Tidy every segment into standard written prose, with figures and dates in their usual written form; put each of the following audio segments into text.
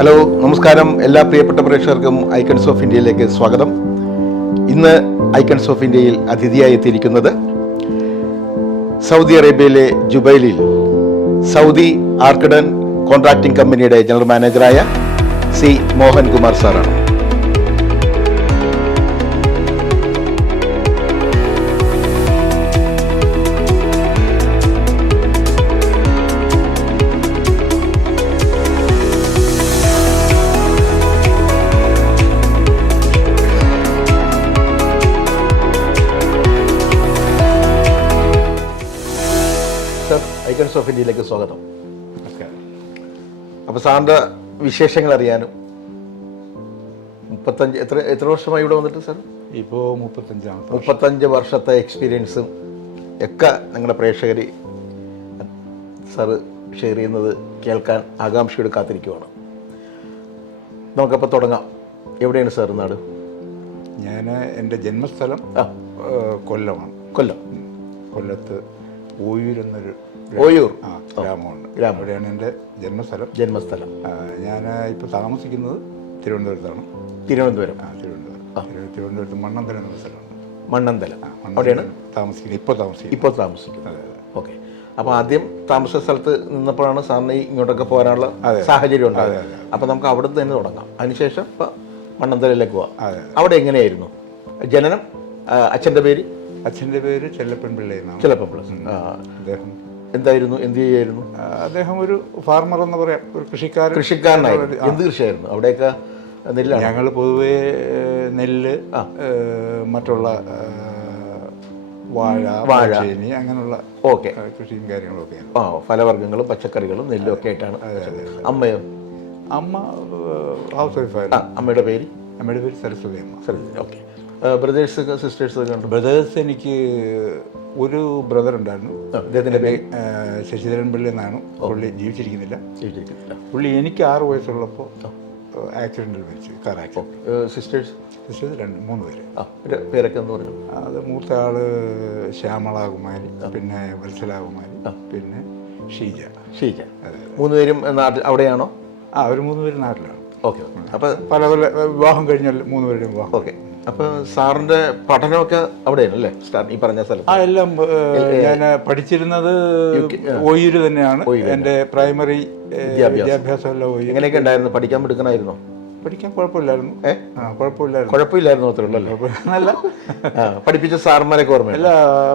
Hello, നമസ്കാരം. എല്ലാ പ്രിയപ്പെട്ട പ്രേക്ഷകർക്കും ഐക്കൺസ് ഓഫ് ഇന്ത്യയിലേക്ക് സ്വാഗതം. ഇന്ന് ഐക്കൺസ് ഓഫ് ഇന്ത്യയിൽ അതിഥിയായി എത്തിയിരിക്കുന്നത് സൗദി അറേബ്യയിലെ ജുബൈലിൽ സൗദി ആർക്കിഡൻ കോൺട്രാക്ടിംഗ് കമ്പനിയുടെ ജനറൽ മാനേജറായ സി മോഹൻകുമാർ സാറാണ്. ഐക്കൺസ് ഓഫ് ഇന്ത്യയിലേക്ക് സ്വാഗതം. അപ്പോൾ സാറിൻ്റെ വിശേഷങ്ങൾ അറിയാനും 35 എത്ര വർഷമായി ഇവിടെ വന്നിട്ട് സാർ? ഇപ്പോൾ 35 വർഷത്തെ എക്സ്പീരിയൻസും ഒക്കെ നിങ്ങളുടെ പ്രേക്ഷകർ സാറ് ഷെയർ ചെയ്യുന്നത് കേൾക്കാൻ ആകാംക്ഷയോട് കാത്തിരിക്കുവാണ്. നമുക്കപ്പോൾ തുടങ്ങാം. എവിടെയാണ് സാർ നാട്? ഞാൻ എൻ്റെ ജന്മസ്ഥലം കൊല്ലമാണ്. കൊല്ലത്ത് ഓയൂർ എന്നൊരു ഗ്രാമമുണ്ട്. അവിടെയാണ് എൻ്റെ ജന്മസ്ഥലം. ഞാൻ ഇപ്പോൾ താമസിക്കുന്നത് തിരുവനന്തപുരത്താണ്. തിരുവനന്തപുരത്ത് മണ്ണന്തല എന്ന സ്ഥലമുണ്ട്. മണ്ണന്തല അവിടെയാണ് താമസിക്കുന്നത്. ഇപ്പോൾ താമസിക്കുന്നത്. ഓക്കെ. അപ്പോൾ ആദ്യം താമസ സ്ഥലത്ത് നിന്നപ്പോഴാണ് സാറിന് ഇങ്ങോട്ടൊക്കെ പോകാനുള്ള സാഹചര്യം ഉണ്ടായത്. അപ്പോൾ നമുക്ക് അവിടെ തന്നെ തുടങ്ങാം. അതിനുശേഷം ഇപ്പോൾ മണ്ണന്തലയിലേക്ക് പോവാം. അവിടെ എങ്ങനെയായിരുന്നു ജനനം? അച്ഛൻ്റെ പേര് ചെല്ലപ്പൻ പിള്ള എന്നാണ്. അദ്ദേഹം എന്തായിരുന്നു, എന്ത് ചെയ്യായിരുന്നു? അദ്ദേഹം ഒരു ഫാർമർ എന്ന് പറയാം, ഒരു കൃഷിക്കാരനായിരുന്നു. എന്ത് കൃഷിയായിരുന്നു അവിടെയൊക്കെ? നെല്ലാണ്. ഞങ്ങൾ പൊതുവേ നെല്ല്, മറ്റുള്ള വാഴ, ചേനി, അങ്ങനെയുള്ള കൃഷിയും കാര്യങ്ങളൊക്കെ. ഫലവർഗ്ഗങ്ങളും പച്ചക്കറികളും നെല്ലും ഒക്കെ ആയിട്ടാണ്. അമ്മയോ? അമ്മ ഹൗസ് വൈഫായിരുന്നു. അമ്മയുടെ പേര് സരസ്വതി അമ്മ. ഓക്കെ. ബ്രദേഴ്സ് സിസ്റ്റേഴ്സ് ഒക്കെ ഉണ്ട്? ബ്രദേഴ്സ് എനിക്ക് ഒരു ബ്രദർ ഉണ്ടായിരുന്നു. അദ്ദേഹത്തിൻ്റെ പേര് ശശിധരൻ പിള്ള എന്നാണ്. പുള്ളി ജീവിച്ചിരിക്കുന്നില്ല. പുള്ളി എനിക്ക് 6 വയസ്സുള്ളപ്പോൾ ആക്സിഡൻറ്റിൽ മരിച്ചു, കാർ ആക്സിഡൻറ്റ്. സിസ്റ്റേഴ്സ് 3 പേര്. പേരൊക്കെ എന്ന് പറഞ്ഞു? അത് മൂത്ത ആള് ശ്യാമള കുമാരി, പിന്നെ വത്സല കുമാരി, പിന്നെ ഷീജ. 3 പേരും നാട്ടിൽ അവിടെയാണോ? അവർ 3 പേരും നാട്ടിലാണ്. ഓക്കെ. അപ്പോൾ പല വിവാഹം കഴിഞ്ഞാൽ 3 പേരുടെയും വിവാഹം. ഓക്കെ. അപ്പോൾ സാറിൻ്റെ പഠനമൊക്കെ അവിടെയാണ് അല്ലേ? ഈ പറഞ്ഞ സ്ഥലം എല്ലാം ഞാൻ പഠിച്ചിരുന്നത് ഓയൂര് തന്നെയാണ്. എൻ്റെ പ്രൈമറി വിദ്യാഭ്യാസം എല്ലാം ഓയൂർ. എങ്ങനെയൊക്കെ ഉണ്ടായിരുന്നു? പഠിക്കാൻ എടുക്കണമായിരുന്നോ? പഠിക്കാൻ കുഴപ്പമില്ലായിരുന്നു. കുഴപ്പമില്ലായിരുന്നു മാത്രമേ ഉള്ളൂ. നല്ല പഠിപ്പിച്ച സാർമാരൊക്കെ ഓർമ്മ? അല്ല,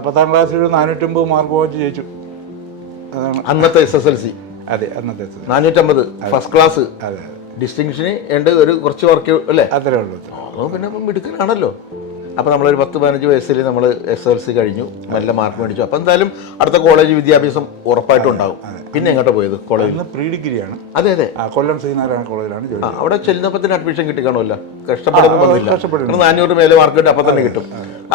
10ാം ക്ലാസ്സിൽ 450 മാർക്ക് വാങ്ങിച്ച് ജയിച്ചു. അതാണ് അന്നത്തെ SSLC. അതെ, അന്നത്തെ 450 ഫസ്റ്റ് ക്ലാസ്. അതെ. ഡിസ്റ്റിങ്ഷന് ഒരു കുറച്ച് വർക്ക് അല്ലേ? അത്രേ ഉള്ളൂ. പിന്നെ മിടുക്കനാണല്ലോ. അപ്പോൾ നമ്മളൊരു 10-15 വയസ്സിൽ നമ്മൾ SSLC കഴിഞ്ഞു, നല്ല മാർക്ക് മേടിച്ചു. അപ്പോൾ എന്തായാലും അടുത്ത കോളേജ് വിദ്യാഭ്യാസം ഉറപ്പായിട്ടും ഉണ്ടാവും. പിന്നെ എങ്ങോട്ട് പോയത്? കോളേജ് പ്രീ ഡിഗ്രിയാണ്. അതെ. കൊല്ലം ശ്രീനാരായണ കോളേജിലാണ് ജോലി. അവിടെ ചെല്ലുന്നപ്പോൾ അഡ്മിഷൻ കിട്ടിക്കാണുമല്ലോ. കഷ്ടപ്പെടുന്നു. 400 മേലെ മാർക്ക് കിട്ടും, അപ്പം തന്നെ കിട്ടും.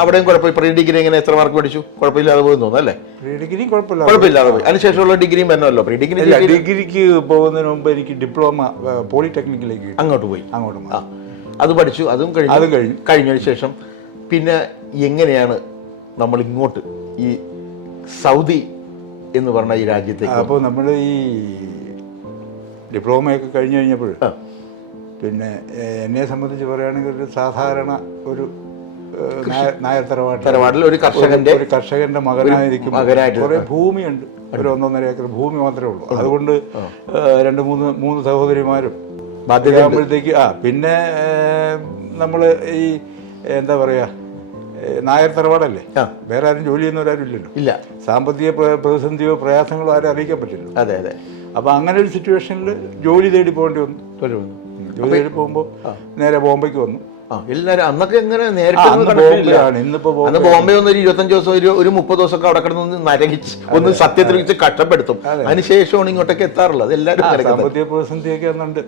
അവിടെയും കുഴപ്പമില്ല. പ്രീ ഡിഗ്രി എങ്ങനെ എത്ര മാർക്ക് മേടിച്ചു? കുഴപ്പമില്ലാതെ പോയി തോന്നുന്നു അല്ലേ? പ്രീ ഡിഗ്രി കുഴപ്പമില്ലാതെ പോയി. അതിനുശേഷമുള്ള ഡിഗ്രിയും വരണമല്ലോ. പ്രീ ഡിഗ്രിക്ക് പോകുന്നതിന് മുമ്പ് എനിക്ക് ഡിപ്ലോമ പോളിടെക്നിക്കിലേക്ക് അങ്ങോട്ട് പോയി. അത് പഠിച്ചു. അതും കഴിഞ്ഞതിന് ശേഷം പിന്നെ എങ്ങനെയാണ് നമ്മൾ ഇങ്ങോട്ട് ഈ സൗദി എന്ന് പറഞ്ഞ ഈ രാജ്യത്തേക്ക്? അപ്പോൾ നമ്മൾ ഈ ഡിപ്ലോമയൊക്കെ കഴിഞ്ഞ് കഴിഞ്ഞപ്പോൾ പിന്നെ എന്നെ സംബന്ധിച്ച് പറയുകയാണെങ്കിൽ ഒരു സാധാരണ ഒരു നായർ തറവാട്ടിൽ ഒരു കർഷകന്റെ മകനായിരിക്കും. കുറേ ഭൂമിയുണ്ട്, ഒരു 1.5 ഏക്കർ ഭൂമി മാത്രമേ ഉള്ളൂ. അതുകൊണ്ട് 2-3 സഹോദരിമാരും ബാധ്യതയാകുമ്പോഴത്തേക്ക് പിന്നെ നമ്മൾ ഈ എന്താ പറയുക, നായർ തറവാടല്ലേ, വേറെ ആരും ജോലി ചെയ്യുന്നവരാരും ഇല്ലല്ലോ. സാമ്പത്തിക പ്രതിസന്ധിയോ പ്രയാസങ്ങളോ ആരും അറിയിക്കാൻ പറ്റില്ല. അതെ. അപ്പോൾ അങ്ങനെ ഒരു സിറ്റുവേഷനിൽ ജോലി തേടി പോകേണ്ടി വന്നു. ജോലി തേടി പോകുമ്പോൾ നേരെ ബോംബെക്ക് വന്നു. എല്ലാവരും അന്നൊക്കെ എങ്ങനെ നേരിട്ട് ബോംബെ ഒന്ന് 25 ദിവസം ഒരു 30 ദിവസമൊക്കെ അവിടെ കിടന്ന് നരകിച്ച് ഒന്ന് സത്യത്തിൽ വെച്ച് കഷ്ടപ്പെടുത്തും. അതിനുശേഷമാണ് ഇങ്ങോട്ടൊക്കെ എത്താറുള്ളത്. എല്ലാവരും സാമ്പത്തിക പ്രതിസന്ധിയൊക്കെ ഒന്നുണ്ട്.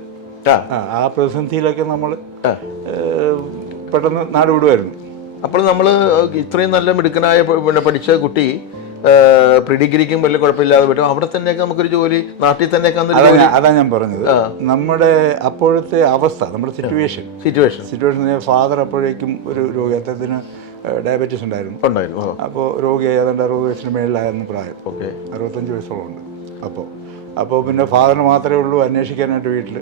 ആ പ്രതിസന്ധിയിലൊക്കെ നമ്മൾ പെട്ടെന്ന് നാട് വിടുമായിരുന്നു. അപ്പോൾ നമ്മൾ ഇത്രയും നല്ല മിടുക്കനായ പഠിച്ച കുട്ടി പ്രീ ഡിഗ്രിക്കും വലിയ കുഴപ്പമില്ലാതെ പറ്റും. അവിടെ തന്നെയൊക്കെ നമുക്കൊരു ജോലി, നാട്ടിൽ തന്നെയൊക്കെ. അതാ ഞാൻ പറഞ്ഞത്, നമ്മുടെ അപ്പോഴത്തെ അവസ്ഥ, നമ്മുടെ സിറ്റുവേഷൻ ഫാദർ അപ്പോഴേക്കും ഒരു രോഗി, അദ്ദേഹത്തിന് ഡയബറ്റീസ് ഉണ്ടായിരുന്നു. അപ്പോൾ രോഗിയായി ഏതാണ്ട് 60 വയസ്സിന് മേളിലായിരുന്നു പ്രായം. 65 വയസ്സോളം ഉണ്ട്. അപ്പോൾ പിന്നെ ഫാദറിന് മാത്രമേ ഉള്ളൂ അന്വേഷിക്കാനായിട്ട് വീട്ടിൽ.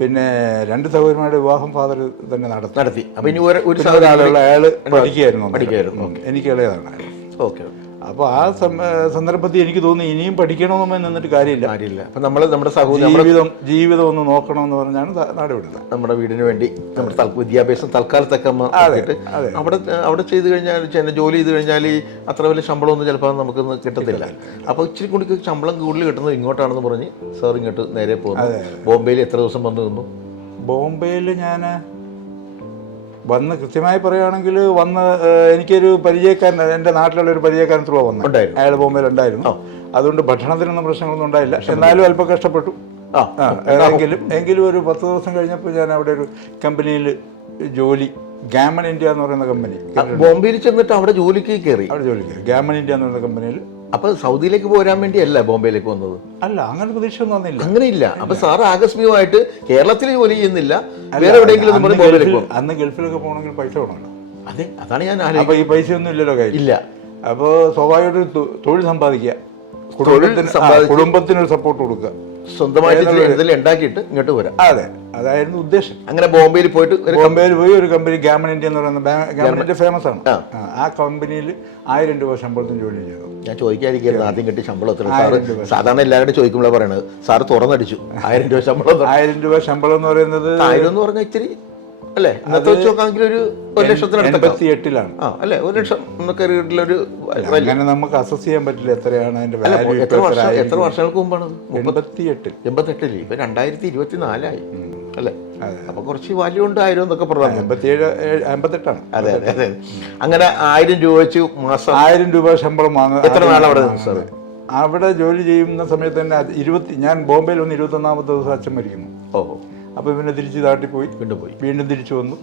പിന്നെ 2 സഹോദരിമാരുടെ വിവാഹം ഫാദർ തന്നെ നടത്തി. അപ്പൊ ഇനി ഒരു ഒരാളുള്ള അയാൾ പഠിക്കുകയായിരുന്നു. പഠിക്കുകയായിരുന്നു. എനിക്ക് ഇളയതാണ്. ഓക്കെ. അപ്പോൾ ആ സന്ദർഭത്തിൽ എനിക്ക് തോന്നി ഇനിയും പഠിക്കണമെന്ന് നിന്നിട്ട് കാര്യമില്ല. അപ്പം നമ്മൾ നമ്മുടെ ജീവിതം ഒന്ന് നോക്കണമെന്ന് പറഞ്ഞാണ് നാട് വിടുന്നത്. നമ്മുടെ വീടിന് വേണ്ടി നമ്മുടെ വിദ്യാഭ്യാസം തൽക്കാലത്തൊക്കെ അവിടെ ചെയ്ത് കഴിഞ്ഞാൽ ജോലി ചെയ്ത് കഴിഞ്ഞാൽ അത്ര വലിയ ശമ്പളമൊന്നും ചിലപ്പോൾ നമുക്കൊന്നും കിട്ടത്തില്ല. അപ്പോൾ ഇച്ചിരി കൂടി ശമ്പളം കൂടുതൽ കിട്ടുന്നത് ഇങ്ങോട്ടാണെന്ന് പറഞ്ഞ് സാർ ഇങ്ങോട്ട് നേരെ പോകുന്നു. ബോംബെയിൽ എത്ര ദിവസം വന്നു നിന്നു? ബോംബെയിൽ ഞാൻ വന്ന് കൃത്യമായി പറയുകയാണെങ്കിൽ എനിക്കൊരു പരിചയക്കാരൻ, എൻ്റെ നാട്ടിലുള്ള ഒരു പരിചയക്കാരൻ ത്രൂ വന്നു. അയാൾ ബോംബെയിൽ ഉണ്ടായിരുന്നു. അതുകൊണ്ട് ഭക്ഷണത്തിനൊന്നും പ്രശ്നങ്ങളൊന്നും ഉണ്ടായില്ല. എന്നാലും അല്പം കഷ്ടപ്പെട്ടു. എങ്കിലും ഒരു 10 ദിവസം കഴിഞ്ഞപ്പോൾ ഞാൻ അവിടെ ഒരു കമ്പനിയിൽ ജോലി, ഗാമൺ ഇന്ത്യ എന്ന് പറയുന്ന കമ്പനി. ബോംബെയിൽ ചെന്നിട്ട് അവിടെ ജോലിക്ക് കയറി. ഗാമൺ ഇന്ത്യ എന്ന് പറയുന്ന കമ്പനിയിൽ. അപ്പൊ സൗദിയിലേക്ക് പോരാൻ വേണ്ടിയല്ല ബോംബെയിലേക്ക് വന്നത്? അല്ല, അങ്ങനെ പ്രതീക്ഷ ഒന്നും വന്നില്ല. അങ്ങനെയില്ല. അപ്പൊ സാർ ആകസ്മികമായിട്ട് കേരളത്തിൽ ജോലി ചെയ്യുന്നില്ല, വേറെ എവിടെയെങ്കിലും അന്ന് ഗൾഫിലൊക്കെ പോകണമെങ്കിൽ പൈസ വേണമല്ലോ. അതെ, അതാണ് ഞാൻ അപ്പൊ ഈ പൈസ ഒന്നും ഇല്ലല്ലോ കയ്യിൽ. ഇല്ല. അപ്പോൾ സ്വാഭാവികമായിട്ട് തൊഴിൽ സമ്പാദിക്കുക, കുടുംബത്തിനൊരു സപ്പോർട്ട് കൊടുക്കുക, സ്വന്തമായിട്ട് ഉണ്ടാക്കിയിട്ട് ഇങ്ങോട്ട് വരാം. അതെ, അതായിരുന്നു ഉദ്ദേശം. അങ്ങനെ ബോംബെയിൽ പോയി ഒരു കമ്പനി, ഗാമൺ ഇന്ത്യ എന്ന് പറയുന്ന ഗാമൺ ഇന്ത്യ ഫേമസ് ആണ്. ആ കമ്പനിയിൽ 1000 രൂപ ശമ്പളത്തിന് ജോലി ചെയ്തു. ഞാൻ ചോദിക്കാതിരിക്കുന്നു ആദ്യം കിട്ടിയ ശമ്പളം എത്ര? സാധാരണ എല്ലാവരും ചോദിക്കുമ്പോഴാണ് പറയണത്. സാറ് തുറന്നടിച്ചു 1000 രൂപ ശമ്പളം. 1000 രൂപ ശമ്പളം എന്ന് പറയുന്നത് 1000 എന്ന് പറഞ്ഞാൽ ഇച്ചിരി അല്ലേ? ഇന്നത്തെ വെച്ച് നോക്കാമെങ്കിൽ ഒരു 1,88,000 അല്ലെ? 1,00,000 എന്നൊക്കെ ഒരു അങ്ങനെ നമുക്ക് അസസ് ചെയ്യാൻ പറ്റില്ല എത്രയാണ് അതിന്റെ വാല്യൂ. എത്ര വർഷങ്ങൾക്ക് മുമ്പാണ്? 88. ഇപ്പൊ 2024 അല്ലേ? അപ്പൊ കുറച്ച് വാല്യൂ ഉണ്ട് 1000 എന്നൊക്കെ പറഞ്ഞു. 57-58. അതെ അതെ അതെ. അങ്ങനെ 1000 രൂപ വെച്ച് മാസം 1000 രൂപ ശമ്പളം വാങ്ങുക. എത്ര നാൾ അവിടെ നിന്ന് സാർ? അവിടെ ജോലി ചെയ്യുന്ന സമയത്ത് തന്നെ ഞാൻ ബോംബെയിൽ വന്ന് 21-ാമത്തെ ദിവസം അച്ഛൻ മരിക്കുന്നു. ഓഹോ. അപ്പൊ പിന്നെ തിരിച്ച് നാട്ടിൽ പോയി, വീണ്ടും തിരിച്ചു വന്നു.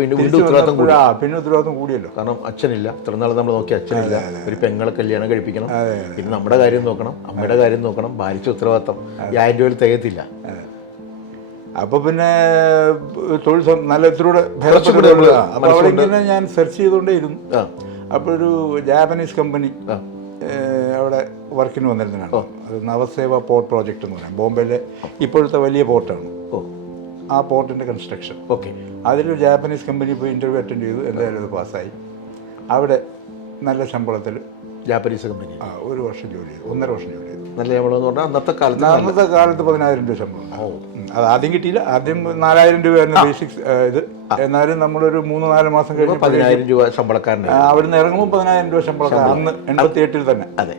പിന്നെ ഉത്തരവാദിത്വം കൂടിയല്ലോ. കാരണം അച്ഛനില്ല, ഇത്ര നാൾ നമ്മൾ നോക്കി അച്ഛനില്ല, ഒരു പെങ്ങളെ കല്യാണം കഴിപ്പിക്കണം, പിന്നെ നമ്മുടെ കാര്യം നോക്കണം, അമ്മയുടെ കാര്യം നോക്കണം, ഭാരിച്ച ഉത്തരവാദിത്തം 1000 രൂപയിൽ തികയത്തില്ല. അപ്പൊ പിന്നെ തൊഴിൽ നല്ല ഇത്തിലൂടെ അപ്പൊ അവിടെ ഇങ്ങനെ ഞാൻ സെർച്ച് ചെയ്തുകൊണ്ടേ ഇരുന്നു. അപ്പൊ ഒരു ജാപ്പനീസ് കമ്പനി അവിടെ വർക്കിന് വന്നിരുന്നതാണ്. അത് നവസേവ പോർട്ട് പ്രോജക്റ്റ് എന്ന് പറയാം. ബോംബെയിലെ ഇപ്പോഴത്തെ വലിയ പോർട്ടാണ്. ആ പോർട്ടിൻ്റെ കൺസ്ട്രക്ഷൻ. ഓക്കെ. അതിലൊരു ജാപ്പനീസ് കമ്പനി പോയി ഇൻ്റർവ്യൂ അറ്റൻഡ് ചെയ്തു. എന്തായാലും അത് പാസ്സായി. അവിടെ നല്ല ശമ്പളത്തിൽ ജാപ്പനീസ് കമ്പനി 1 വർഷം ജോലി ചെയ്തു, 1.5 വർഷം ജോലി ചെയ്തു. നല്ല ശമ്പളം എന്ന് പറഞ്ഞാൽ അന്നത്തെ കാലത്ത് 10,000 രൂപ ശമ്പളം. അത് ആദ്യം കിട്ടിയില്ല. ആദ്യം 4,000 രൂപയായിരുന്നു ബേസിക്സ് ഇത്. എന്നാലും നമ്മളൊരു 3-4 മാസം കഴിഞ്ഞ് 10,000 രൂപ ശമ്പളക്കാരൻ. അവിടുന്ന് ഇറങ്ങുമ്പോൾ 10,000 രൂപ ശമ്പളക്കാരൻ. അന്ന് 88 തന്നെ. അതെ.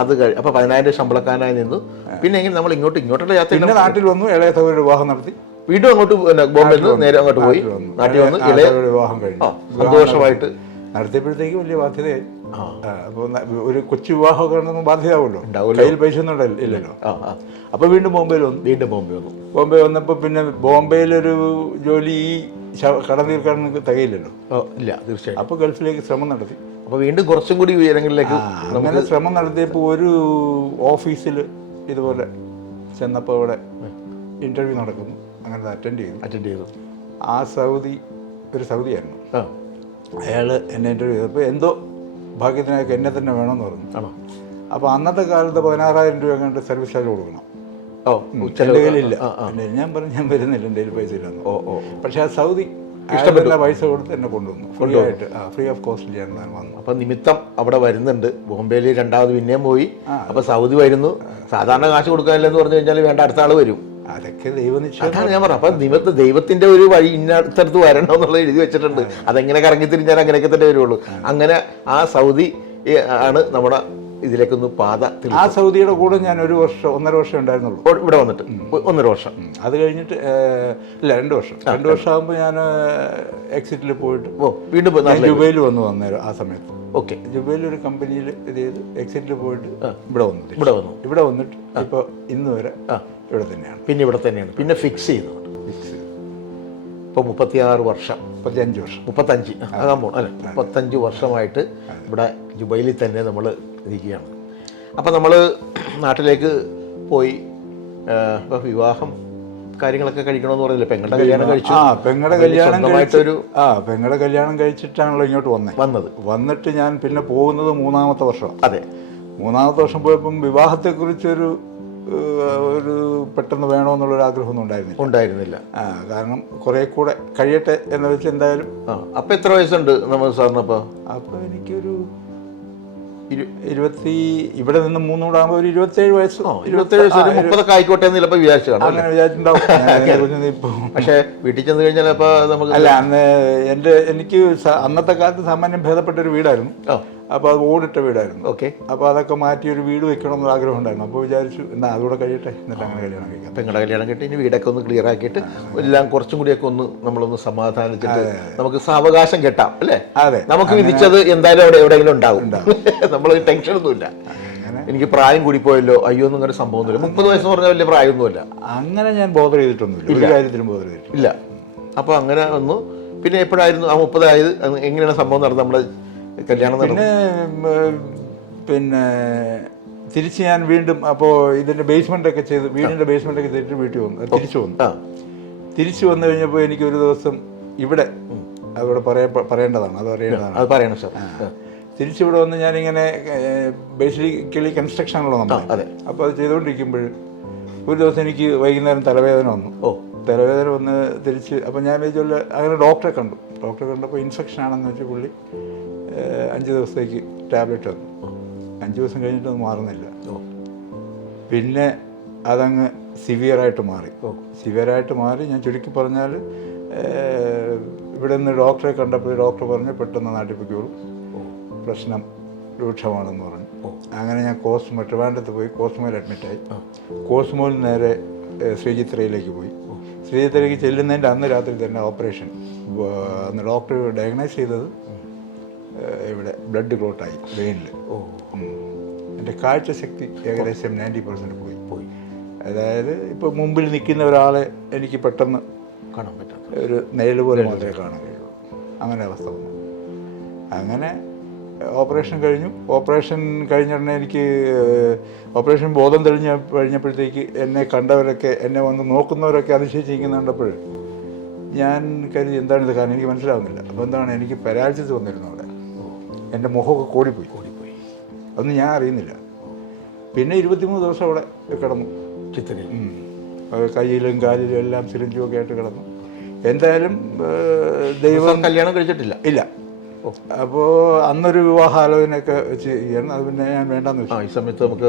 അത് അപ്പൊ 10,000 ശമ്പളക്കാരനായി നിന്നു. പിന്നെ എങ്ങനെ നമ്മൾ ഇങ്ങോട്ടുള്ള യാത്ര? പിന്നെ നാട്ടിൽ വന്നു, ഇളയ സഹോദരി വിവാഹം നടത്തി. വീണ്ടും അങ്ങോട്ട് ബോംബെയിൽ നിന്ന് നേരെ അങ്ങോട്ട് പോയി. നാട്ടിൽ വന്ന് ഇളയ വിവാഹം കഴിഞ്ഞു. സന്തോഷമായിട്ട് നടത്തിയപ്പോഴത്തേക്ക് വലിയ ബാധ്യതയായി. അപ്പോൾ ഒരു കൊച്ചു വിവാഹമൊക്കെ ഉണ്ടെന്ന് ബാധ്യതാവുമല്ലോ, കയ്യിൽ പൈസ ഒന്നും ഇല്ലല്ലോ. അപ്പോൾ വീണ്ടും ബോംബെയിൽ വന്നു. ബോംബെ വന്നപ്പോൾ പിന്നെ ബോംബെയിലൊരു ജോലി ഈ കടം തീർക്കാൻ തികയില്ലല്ലോ. ഇല്ല, തീർച്ചയായും. അപ്പോൾ ഗൾഫിലേക്ക് ശ്രമം നടത്തി. അപ്പോൾ വീണ്ടും കുറച്ചും കൂടി ഉയരങ്ങളിലേക്ക് അങ്ങനെ ശ്രമം നടത്തിയപ്പോൾ ഒരു ഓഫീസിൽ ഇതുപോലെ ചെന്നപ്പോൾ അവിടെ ഇൻ്റർവ്യൂ നടക്കുന്നു. അങ്ങനെ അറ്റൻഡ് ചെയ്തു. ആ ഒരു സൗദിയായിരുന്നു. അയാൾ എന്നെ ഇൻ്റർവ്യൂ ചെയ്തപ്പോൾ എന്തോ ഭാഗ്യത്തിനൊക്കെ എന്നെ തന്നെ വേണമെന്ന് പറഞ്ഞു. അപ്പോൾ അന്നത്തെ കാലത്ത് 16,000 രൂപ കണ്ട് സർവീസ് ചാർജ് കൊടുക്കണം. എൻ്റെ കയ്യിലില്ല. ഞാൻ പറഞ്ഞു ഞാൻ വരുന്നില്ല, എൻ്റെ കയ്യിൽ പൈസ ഇല്ലെന്ന്. പക്ഷേ ആ സൗദി ഇഷ്ടപ്പെട്ട പൈസ കൊടുത്ത് എന്നെ കൊണ്ടുവന്നു. ഫ്രീ ഓഫ് കോസ്റ്റ് ഞാൻ വന്നു. അപ്പം നിമിത്തം അവിടെ വരുന്നുണ്ട്. ബോംബെയിൽ രണ്ടാമത് പിന്നെയും പോയി. അപ്പോൾ സൗദി വരുന്നു. സാധാരണ കാശ് കൊടുക്കാനില്ലെന്ന് പറഞ്ഞു കഴിഞ്ഞാൽ വേണ്ട, അടുത്ത ആൾ വരും. അതൊക്കെ ദൈവനിശ്ചയം. ഞാൻ പറഞ്ഞു. അപ്പം ദൈവത്തിന്റെ ഒരു വഴി ഇന്നടുത്തടുത്ത് വരണം എന്നുള്ളത് എഴുതി വെച്ചിട്ടുണ്ട്. അതെങ്ങനെ കറങ്ങി തിരിഞ്ഞാൽ അങ്ങനെയൊക്കെ തന്നെ വരുള്ളൂ. അങ്ങനെ ആ സൗദി ആണ് നമ്മുടെ ഇതിലേക്കൊന്ന് പാത. ആ സൗദിയുടെ കൂടെ ഞാൻ 1 വർഷം 1.5 വർഷം ഉണ്ടായിരുന്നുള്ളൂ ഇവിടെ വന്നിട്ട്. 1.5 വർഷം. അത് കഴിഞ്ഞിട്ട് ഇല്ല 2 വർഷം. 2 വർഷം ആകുമ്പോൾ ഞാൻ എക്സിറ്റിൽ പോയിട്ട് വീണ്ടും ജുബൈയിൽ വന്നു അന്നേരം. ആ സമയത്ത് ഓക്കെ. ജുബൈയിൽ ഒരു കമ്പനിയിൽ ഇത് ചെയ്ത് എക്സിറ്റിൽ പോയിട്ട് ഇവിടെ വന്നിട്ട് ഇപ്പോൾ ഇന്ന് വരെ ഇവിടെ തന്നെയാണ്. പിന്നെ ഇവിടെ തന്നെയാണ്. പിന്നെ ഫിക്സ് ചെയ്യുന്നുണ്ട്. ഇപ്പോൾ 36 വർഷം 35 വർഷം 35 ആകാൻ പോകും അല്ലേ? 35 വർഷമായിട്ട് ഇവിടെ ജുബൈയിൽ തന്നെ നമ്മൾ ഇരിക്കുകയാണ്. അപ്പം നമ്മൾ നാട്ടിലേക്ക് പോയി. ഇപ്പോൾ വിവാഹം കാര്യങ്ങളൊക്കെ കഴിക്കണമെന്ന് പറഞ്ഞില്ലേ? പെങ്ങളുടെ കല്യാണം കഴിച്ചു. പെങ്ങളുടെ കല്യാണം കഴിച്ചിട്ടാണല്ലോ ഇങ്ങോട്ട് വന്നിട്ട് ഞാൻ പിന്നെ പോകുന്നത് 3-ാമത്തെ വർഷം. അതെ, 3-ാമത്തെ വർഷം പോയപ്പം വിവാഹത്തെക്കുറിച്ചൊരു ഒരു പെട്ടെന്ന് വേണമെന്നുള്ളൊരു ആഗ്രഹമൊന്നും ഉണ്ടായിരുന്നില്ല. കാരണം കുറേ കൂടെ കഴിയട്ടെ എന്ന് വെച്ച് എന്തായാലും. അപ്പം എത്ര വയസ്സുണ്ട് നമ്മൾ സാറിന്? അപ്പോൾ എനിക്കൊരു ഇവിടെ നിന്ന് 3 കൂടെ ആകുമ്പോൾ ഒരു 27 വയസ്സ്. 27 30 ആയിക്കോട്ടെ എന്ന് ചിലപ്പോൾ വിചാരിച്ചാണ്. അങ്ങനെ വിചാരിച്ചിട്ടുണ്ടാവും. ഇപ്പോൾ പക്ഷേ വീട്ടിൽ ചെന്ന് കഴിഞ്ഞാൽ അപ്പോൾ നമുക്ക് അല്ല, അന്ന് എനിക്ക് അന്നത്തെ കാലത്ത് സാമാന്യം ഭേദപ്പെട്ട ഒരു വീടായിരുന്നു. അപ്പോൾ അത് ഓടിട്ട വീടായിരുന്നു. ഓക്കെ. അപ്പോൾ അതൊക്കെ മാറ്റി ഒരു വീട് വെക്കണമെന്ന് ആഗ്രഹം ഉണ്ടായിരുന്നു. അപ്പോൾ വിചാരിച്ചു എന്നാൽ അതുകൂടെ കഴിയട്ടെ, എന്നിട്ട് അങ്ങനെ കല്യാണം കഴിക്കാം. അപ്പം നിങ്ങളുടെ കല്യാണം കിട്ടി ഇനി വീടൊക്കെ ഒന്ന് ക്ലിയർ ആക്കിയിട്ട് എല്ലാം കുറച്ചും കൂടിയൊക്കെ ഒന്ന് നമ്മളൊന്ന് സമാധാനിച്ചിട്ട് നമുക്ക് സാവകാശം കെട്ടാം അല്ലേ? അതെ, നമുക്ക് വിധിച്ചത് എന്തായാലും അവിടെ എവിടെയെങ്കിലും ഉണ്ടാവും. നമ്മൾ ടെൻഷനൊന്നുമില്ല. എനിക്ക് പ്രായം കൂടിപ്പോയല്ലോ അയ്യോ ഒന്നും ഇങ്ങനെ സംഭവമൊന്നുമില്ല. 30 വയസ്സെന്ന് പറഞ്ഞാൽ വലിയ പ്രായമൊന്നുമില്ല. അങ്ങനെ ഞാൻ ബോധർ ചെയ്തിട്ടൊന്നുമില്ല, ഒരു കാര്യത്തിലും ബോധർ ചെയ്തിട്ടില്ല. അപ്പോൾ അങ്ങനെ വന്നു. പിന്നെ എപ്പോഴായിരുന്നു ആ 30 ആയത്? എങ്ങനെയാണ് സംഭവം നടന്നത്? നമ്മൾ കല്യാണം പിന്നെ തിരിച്ച് ഞാൻ വീണ്ടും അപ്പോൾ ഇതിൻ്റെ ബേസ്മെൻ്റൊക്കെ ചെയ്ത് വീടിൻ്റെ ബേസ്മെൻ്റൊക്കെ ചെയ്തിട്ട് വീട്ടിൽ വന്നു. തിരിച്ചു വന്നു കഴിഞ്ഞപ്പോൾ എനിക്ക് ഒരു ദിവസം ഇവിടെ അവിടെ പറയേണ്ടതാണ്, അത് പറയണം സാർ. തിരിച്ചിവിടെ വന്ന് ഞാനിങ്ങനെ ബേസിക്കലി കൺസ്ട്രക്ഷനാണല്ലോ നമ്മൾ. അപ്പോൾ അത് ചെയ്തുകൊണ്ടിരിക്കുമ്പോൾ ഒരു ദിവസം എനിക്ക് വൈകുന്നേരം തലവേദന വന്നു. തലവേദന വന്ന് തിരിച്ച് അപ്പോൾ ഞാൻ വിചാരിച്ചുള്ള അങ്ങനെ ഡോക്ടറെ കണ്ടപ്പോൾ ഇൻഫെക്ഷൻ ആണെന്ന് വെച്ചാൽ പുള്ളി 5 ദിവസത്തേക്ക് ടാബ്ലറ്റ് വന്നു. 5 ദിവസം കഴിഞ്ഞിട്ടൊന്നും മാറുന്നില്ല. പിന്നെ അതങ്ങ് സിവിയറായിട്ട് മാറി. ഞാൻ ചുരുക്കി പറഞ്ഞാൽ ഇവിടെ നിന്ന് ഡോക്ടറെ കണ്ടപ്പോൾ ഡോക്ടർ പറഞ്ഞു പെട്ടെന്ന് നാട്ടിൽ പൊയ്ക്കോളൂ, പ്രശ്നം രൂക്ഷമാണെന്ന് പറഞ്ഞു. അങ്ങനെ ഞാൻ ട്രിവാൻഡ്രത്ത് പോയി കോസ്മോയിൽ അഡ്മിറ്റായി. കോസ്മോയിൽ നേരെ ശ്രീചിത്രയിലേക്ക് പോയി. ശ്രീചിത്രയിലേക്ക് ചെല്ലുന്നതിൻ്റെ അന്ന് രാത്രി തന്നെ ഓപ്പറേഷൻ. അന്ന് ഡോക്ടർ ഡയഗ്നൈസ് ചെയ്തത് ഇവിടെ ബ്ലഡ് ക്ലോട്ടായി വെയിനിൽ. എൻ്റെ കാഴ്ചശക്തി ഏകദേശം 90% പോയി. അതായത് ഇപ്പോൾ മുമ്പിൽ നിൽക്കുന്ന ഒരാളെ എനിക്ക് പെട്ടെന്ന് കാണാൻ പറ്റും, ഒരു നിഴൽ പോലെ മാത്രമേ കാണാൻ കഴിയുള്ളൂ. അങ്ങനെ അവസ്ഥ വന്നു. അങ്ങനെ ഓപ്പറേഷൻ കഴിഞ്ഞ ഉടനെ എനിക്ക് ഓപ്പറേഷൻ ബോധം കഴിഞ്ഞപ്പോഴത്തേക്ക് എന്നെ കണ്ടവരൊക്കെ, എന്നെ വന്ന് നോക്കുന്നവരൊക്കെ അതിശയിച്ചിരിക്കുന്ന കണ്ടപ്പോൾ ഞാൻ കരുതി എന്താണിത്, കാരണം എനിക്ക് മനസ്സിലാവുന്നില്ല. അപ്പോൾ എന്താണ്, എനിക്ക് പാരാലിസിസ് വന്നിരുന്നു അവിടെ. എൻ്റെ മുഖമൊക്കെ കോടിപ്പോയി. അതൊന്നും ഞാൻ അറിയുന്നില്ല. പിന്നെ 23 ദിവസം അവിടെ കിടന്നു. കയ്യിലും കാലിലും എല്ലാം സിറിഞ്ചും ഒക്കെ ആയിട്ട് കിടന്നു. എന്തായാലും ദൈവം കല്യാണം കഴിച്ചിട്ടില്ല. ഇല്ല. അപ്പോൾ അന്നൊരു വിവാഹാലോചനയൊക്കെ വെച്ച് ചെയ്യണം. അത് പിന്നെ ഞാൻ വേണ്ടെന്ന് വെച്ചു. ഈ സമയത്ത് നമുക്ക്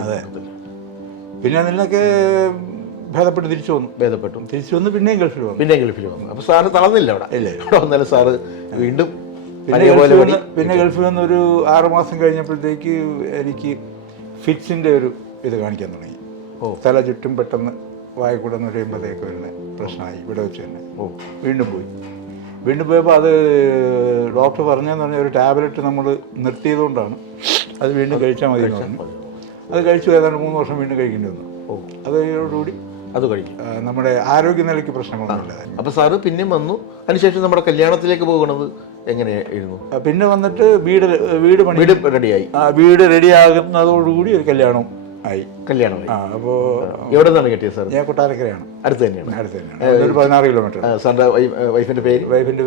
അതെ. പിന്നെ അതിനൊക്കെ ഭേദപ്പെട്ട് തിരിച്ചു വന്നു. പിന്നെയും ഗൾഫിൽ വന്നു. അപ്പോൾ സാറ് തളർന്നില്ല അവിടെ? ഇല്ല. ഇവിടെ വന്നാലും സാറ് വീണ്ടും പിന്നെ ഗൾഫിൽ വന്ന് ഒരു 6 മാസം കഴിഞ്ഞപ്പോഴത്തേക്ക് എനിക്ക് ഫിറ്റ്സിൻ്റെ ഒരു ഇത് കാണിക്കാൻ തുടങ്ങി. തല ചുറ്റും പെട്ടെന്ന് വായിക്കൂടെ എന്ന് പറയുമ്പോഴത്തേക്ക് വരുന്ന പ്രശ്നമായി. ഇവിടെ വെച്ച് തന്നെ വീണ്ടും പോയപ്പോൾ അത് ഡോക്ടർ പറഞ്ഞതെന്ന് പറഞ്ഞാൽ ഒരു ടാബ്ലറ്റ് നമ്മൾ നിർത്തിയതുകൊണ്ടാണ്. അത് വീണ്ടും കഴിച്ചാൽ മതി എന്ന് പറഞ്ഞു. അത് കഴിച്ചു. ഏതാണ്ട് 3 വർഷം വീണ്ടും കഴിക്കേണ്ടി വന്നു. അതോടുകൂടി അത് കഴിക്കും. നമ്മുടെ ആരോഗ്യനിലയ്ക്ക് പ്രശ്നങ്ങളൊന്നുമില്ല. അപ്പോൾ സാറ് പിന്നെയും വന്നു. അതിനുശേഷം നമ്മുടെ കല്യാണത്തിലേക്ക് പോകുന്നത് എങ്ങനെയായിരുന്നു? പിന്നെ വന്നിട്ട് വീട് റെഡിയായി. വീട് റെഡിയാകുന്നതോടുകൂടി ഒരു കല്യാണം ആയി. അപ്പോൾ എവിടെ നിന്നാണ് കിട്ടിയത് സാർ? ഞാൻ കൊട്ടാരക്കരയാണ്. അടുത്ത് തന്നെയാണ്. ഒരു 16 കിലോമീറ്റർ. സാറിൻ്റെ വൈഫിൻ്റെ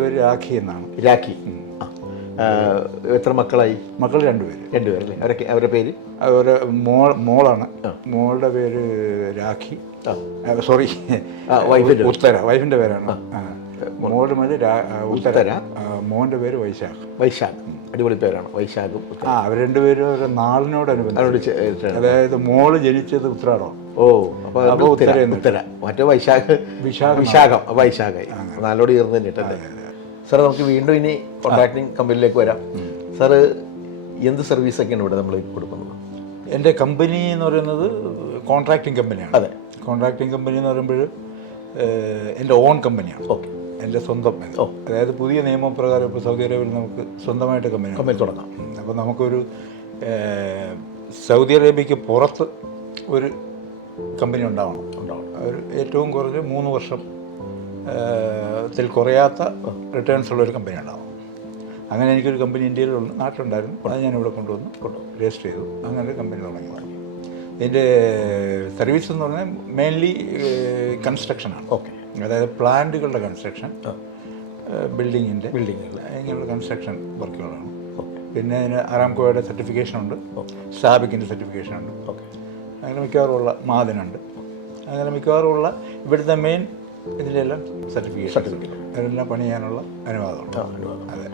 പേര് രാഖി എന്നാണ്. രാഖി. എത്ര മക്കളായി? മക്കൾ 2 പേര് അല്ലേ? അവരുടെ പേര്? അവരെ മോളാണ്. മോളുടെ പേര് രാഖി. സോറി, വൈഫിൻ്റെ പേരാണ്. മോളുടെ പേര് ഉത്തര. മോൻ്റെ പേര് വൈശാഖ്. അടിപൊളി പേരാണ്, വൈശാഖും. അവർ 2 പേരും അവരുടെ നാളിനോടനുബന്ധിച്ച്. അതായത് മോള് ജനിച്ചത് ഉത്രാടം. അപ്പോൾ ഉത്തര. മറ്റേ വിശാഖം. വൈശാഖായി. നാലോട് ചേർന്ന് തന്നെയിട്ടല്ലേ? സാർ നമുക്ക് വീണ്ടും ഇനി കോൺട്രാക്ടിങ് കമ്പനിയിലേക്ക് വരാം. സാറ് എന്ത് സർവീസൊക്കെയാണ് ഇവിടെ നമ്മൾ കൊടുക്കുന്നത്? എൻ്റെ കമ്പനി എന്ന് പറയുന്നത് കോൺട്രാക്ടിങ് കമ്പനിയാണ്. അതെ. കോൺട്രാക്ടിങ് കമ്പനി എന്ന് പറയുമ്പോൾ എൻ്റെ ഓൺ കമ്പനിയാണ്. എൻ്റെ സ്വന്തം. അതായത് പുതിയ നിയമപ്രകാരം ഇപ്പോൾ സൗദി അറേബ്യയിൽ നമുക്ക് സ്വന്തമായിട്ട് കമ്പനി തുടങ്ങാം. അപ്പോൾ നമുക്കൊരു സൗദി അറേബ്യയ്ക്ക് പുറത്ത് ഒരു കമ്പനി ഉണ്ടാവണം. ഒരു ഏറ്റവും കുറഞ്ഞ് 3 വർഷം ത്തിൽ കുറയാത്ത റിട്ടേൺസ് ഉള്ളൊരു കമ്പനി ഉണ്ടാവും. അങ്ങനെ എനിക്കൊരു കമ്പനി ഇന്ത്യയിലുള്ള നാട്ടിലുണ്ടായിരുന്നു. അത് ഞാനിവിടെ കൊണ്ടുവന്നു രജിസ്റ്റർ ചെയ്തു. അങ്ങനെ ഒരു കമ്പനി തുടങ്ങി. ഇതിൻ്റെ സർവീസ് എന്ന് പറഞ്ഞാൽ മെയിൻലി കൺസ്ട്രക്ഷനാണ്. അതായത് പ്ലാന്റുകളുടെ കൺസ്ട്രക്ഷൻ, ബിൽഡിങ്ങിൻ്റെ ഇങ്ങനെയുള്ള കൺസ്ട്രക്ഷൻ വർക്കുകളാണ്. പിന്നെ അതിന് അരാംകോയുടെ സർട്ടിഫിക്കേഷനുണ്ട്, സാബിക്കിൻ്റെ സർട്ടിഫിക്കേഷനുണ്ട്. അങ്ങനെ മിക്കവാറുമുള്ള മാതിനുണ്ട്, അങ്ങനെ മിക്കവാറുമുള്ള ഇവിടുത്തെ മെയിൻ ഇതിലെല്ലാം സർട്ടിഫിക്കറ്റ് അതെല്ലാം പണി ചെയ്യാനുള്ള അനുവാദമുണ്ട്. അതെ.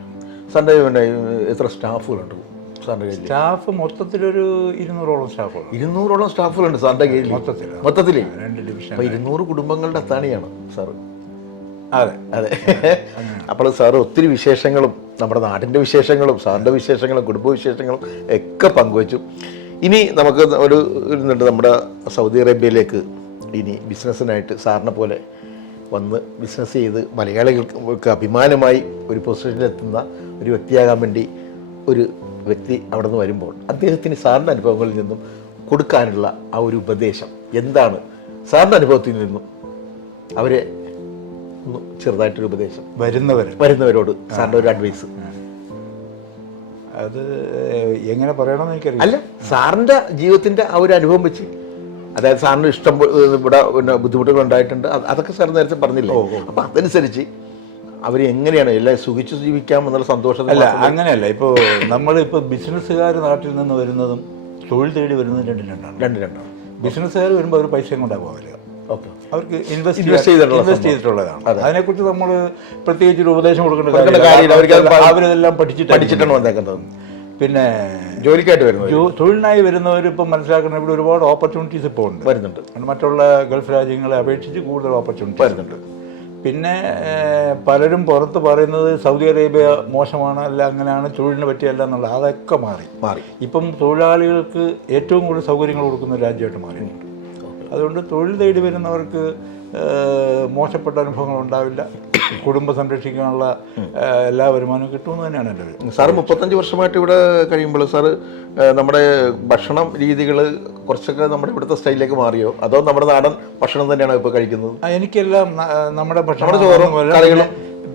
സാറിൻ്റെ പിന്നെ എത്ര സ്റ്റാഫുകളുണ്ട് സാറിൻ്റെ കയ്യിൽ? സ്റ്റാഫ് മൊത്തത്തിലൊരു 200ഓളം സ്റ്റാഫുകൾ. 200ഓളം സ്റ്റാഫുകളുണ്ട് സാറിൻ്റെ കയ്യിൽ മൊത്തത്തിൽ? 2 ഡിവിഷൻ. അപ്പോൾ 200 കുടുംബങ്ങളുടെ അത്താണിയാണ് സാറ്. അതെ അതെ. അപ്പോൾ സാറ് ഒത്തിരി വിശേഷങ്ങളും നമ്മുടെ നാടിൻ്റെ വിശേഷങ്ങളും സാറിൻ്റെ വിശേഷങ്ങളും കുടുംബ വിശേഷങ്ങളും ഒക്കെ പങ്കുവച്ചു. ഇനി നമുക്ക് ഒരു ഇതുണ്ട്, നമ്മുടെ സൗദി അറേബ്യയിലേക്ക് ഇനി ബിസിനസ്സിനായിട്ട് സാറിനെ പോലെ വന്ന് ബിസിനസ് ചെയ്ത് മലയാളികൾക്ക് അഭിമാനമായി ഒരു പൊസിഷനിലെത്തുന്ന ഒരു വ്യക്തിയാകാൻ വേണ്ടി ഒരു വ്യക്തി അവിടെ നിന്ന് വരുമ്പോൾ അദ്ദേഹത്തിന് സാറിൻ്റെ അനുഭവങ്ങളിൽ നിന്നും കൊടുക്കാനുള്ള ആ ഒരു ഉപദേശം എന്താണ്? സാറിൻ്റെ അനുഭവത്തിൽ നിന്നും അവരെ ഒന്ന് ചെറുതായിട്ടൊരു ഉപദേശം വരുന്നവരോട് സാറിൻ്റെ ഒരു അഡ്വൈസ്. അത് എങ്ങനെ പറയണമെന്ന് എനിക്കറിയാം. അല്ല, സാറിൻ്റെ ജീവിതത്തിൻ്റെ ആ ഒരു അനുഭവം വെച്ച്, അതായത് സാറിന് ഇഷ്ടം ഇവിടെ പിന്നെ ബുദ്ധിമുട്ടുകൾ ഉണ്ടായിട്ടുണ്ട്, അതൊക്കെ സാർ നേരത്തെ പറഞ്ഞില്ലേ? അപ്പം അതനുസരിച്ച് അവർ എങ്ങനെയാണ് എല്ലാം സുഖിച്ച് ജീവിക്കാമെന്നുള്ള സന്തോഷം. അല്ല, അങ്ങനെയല്ല. ഇപ്പോൾ നമ്മളിപ്പോൾ ബിസിനസ്സുകാർ നാട്ടിൽ നിന്ന് വരുന്നതും തൊഴിൽ തേടി വരുന്നതും രണ്ടാണ്. ബിസിനസ്സുകാർ വരുമ്പോൾ അവർ പൈസയും കൊണ്ടാണ് പോകില്ല, അവർക്ക് ഇൻവെസ്റ്റ് ചെയ്തിട്ടുള്ളതാണ്. അതിനെക്കുറിച്ച് നമ്മൾ പ്രത്യേകിച്ച് ഒരു ഉപദേശം കൊടുക്കേണ്ട കാര്യമില്ല. അവരിതെല്ലാം പഠിച്ചിട്ടാണ് വന്നേക്കുന്നത്. പിന്നെ ജോലിക്കായിട്ട് വരുന്നത്, തൊഴിലിനായി വരുന്നവർ ഇപ്പം മനസ്സിലാക്കണം, ഇവിടെ ഒരുപാട് ഓപ്പർച്യൂണിറ്റീസ് ഇപ്പോൾ വരുന്നുണ്ട്. മറ്റുള്ള ഗൾഫ് രാജ്യങ്ങളെ അപേക്ഷിച്ച് കൂടുതൽ ഓപ്പർച്യൂണിറ്റി വരുന്നുണ്ട്. പിന്നെ പലരും പുറത്ത് പറയുന്നത് സൗദി അറേബ്യ മോശമാണ്, അല്ല അങ്ങനെയാണ്, തൊഴിലിനെ പറ്റിയല്ല എന്നുള്ളത്, അതൊക്കെ മാറി. ഇപ്പം തൊഴിലാളികൾക്ക് ഏറ്റവും കൂടുതൽ സൗകര്യങ്ങൾ കൊടുക്കുന്ന രാജ്യമായിട്ട് മാറിയിട്ടുണ്ട്. അതുകൊണ്ട് തൊഴിൽ തേടി വരുന്നവർക്ക് മോശപ്പെട്ട അനുഭവങ്ങൾ ഉണ്ടാവില്ല. കുടുംബം സംരക്ഷിക്കാനുള്ള എല്ലാ വരുമാനവും കിട്ടുമെന്ന് തന്നെയാണ് എൻ്റെ ഒരു. സാറ് 35 വർഷമായിട്ട് ഇവിടെ കഴിയുമ്പോൾ സാറ് നമ്മുടെ ഭക്ഷണം രീതികൾ കുറച്ചൊക്കെ നമ്മുടെ ഇവിടുത്തെ സ്റ്റൈലിലേക്ക് മാറിയോ, അതോ നമ്മുടെ നാടൻ ഭക്ഷണം തന്നെയാണോ ഇപ്പോൾ കഴിക്കുന്നത്? എനിക്കെല്ലാം നമ്മുടെ ഭക്ഷണം, ചോറും കറികളും.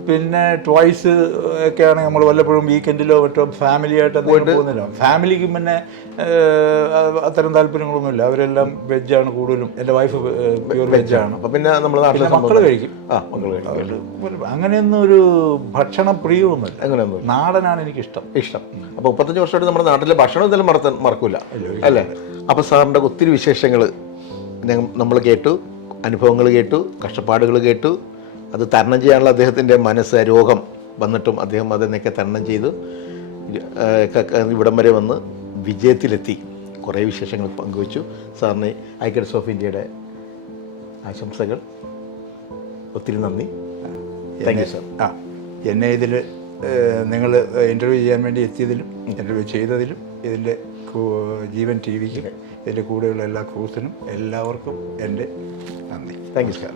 പിന്നെ ട്വൈസ് ഒക്കെയാണ് നമ്മൾ വല്ലപ്പോഴും വീക്കെൻഡിലോ മറ്റോ ഫാമിലിയായിട്ട് പോകുന്നില്ല. ഫാമിലിക്ക് പിന്നെ അത്തരം താല്പര്യങ്ങളൊന്നുമില്ല, അവരെല്ലാം വെജാണ് കൂടുതലും. എൻ്റെ വൈഫ് പ്യൂർ വെജാണ്. അപ്പം പിന്നെ നമ്മൾ നാട്ടിലെ മക്കൾ കഴിക്കും. അങ്ങനെയൊന്നും ഒരു ഭക്ഷണ പ്രിയമൊന്നുമില്ല, അങ്ങനെയൊന്നും. നാടനാണ് എനിക്കിഷ്ടം. അപ്പോൾ 35 വർഷമായിട്ട് നമ്മുടെ നാട്ടിലെ ഭക്ഷണം എന്തായാലും മറക്കൂല അല്ലേ? അപ്പോൾ സാറിൻ്റെ ഒത്തിരി വിശേഷങ്ങൾ നമ്മൾ കേട്ടു, അനുഭവങ്ങൾ കേട്ടു, കഷ്ടപ്പാടുകൾ കേട്ടു. അത് തരണം ചെയ്യാനുള്ള അദ്ദേഹത്തിൻ്റെ മനസ്സ്, രോഗം വന്നിട്ടും അദ്ദേഹം അതിനൊക്കെ തരണം ചെയ്തു ഇവിടം വരെ വന്ന് വിജയത്തിലെത്തി. കുറേ വിശേഷങ്ങൾ പങ്കുവച്ചു. സാറിന് ഐക്യഡ്സ് ഓഫ് ഇന്ത്യയുടെ ആശംസകൾ. ഒത്തിരി നന്ദി. Thank you sir. എന്നെ ഇതിൽ നിങ്ങൾ ഇൻ്റർവ്യൂ ചെയ്യാൻ വേണ്ടി എത്തിയതിലും ഇൻ്റർവ്യൂ ചെയ്തതിലും ഇതിൻ്റെ ജീവൻ ടി വിക്ക് ഇതിൻ്റെ കൂടെയുള്ള എല്ലാ ക്രൂസിനും എല്ലാവർക്കും എൻ്റെ നന്ദി. Thank you sir.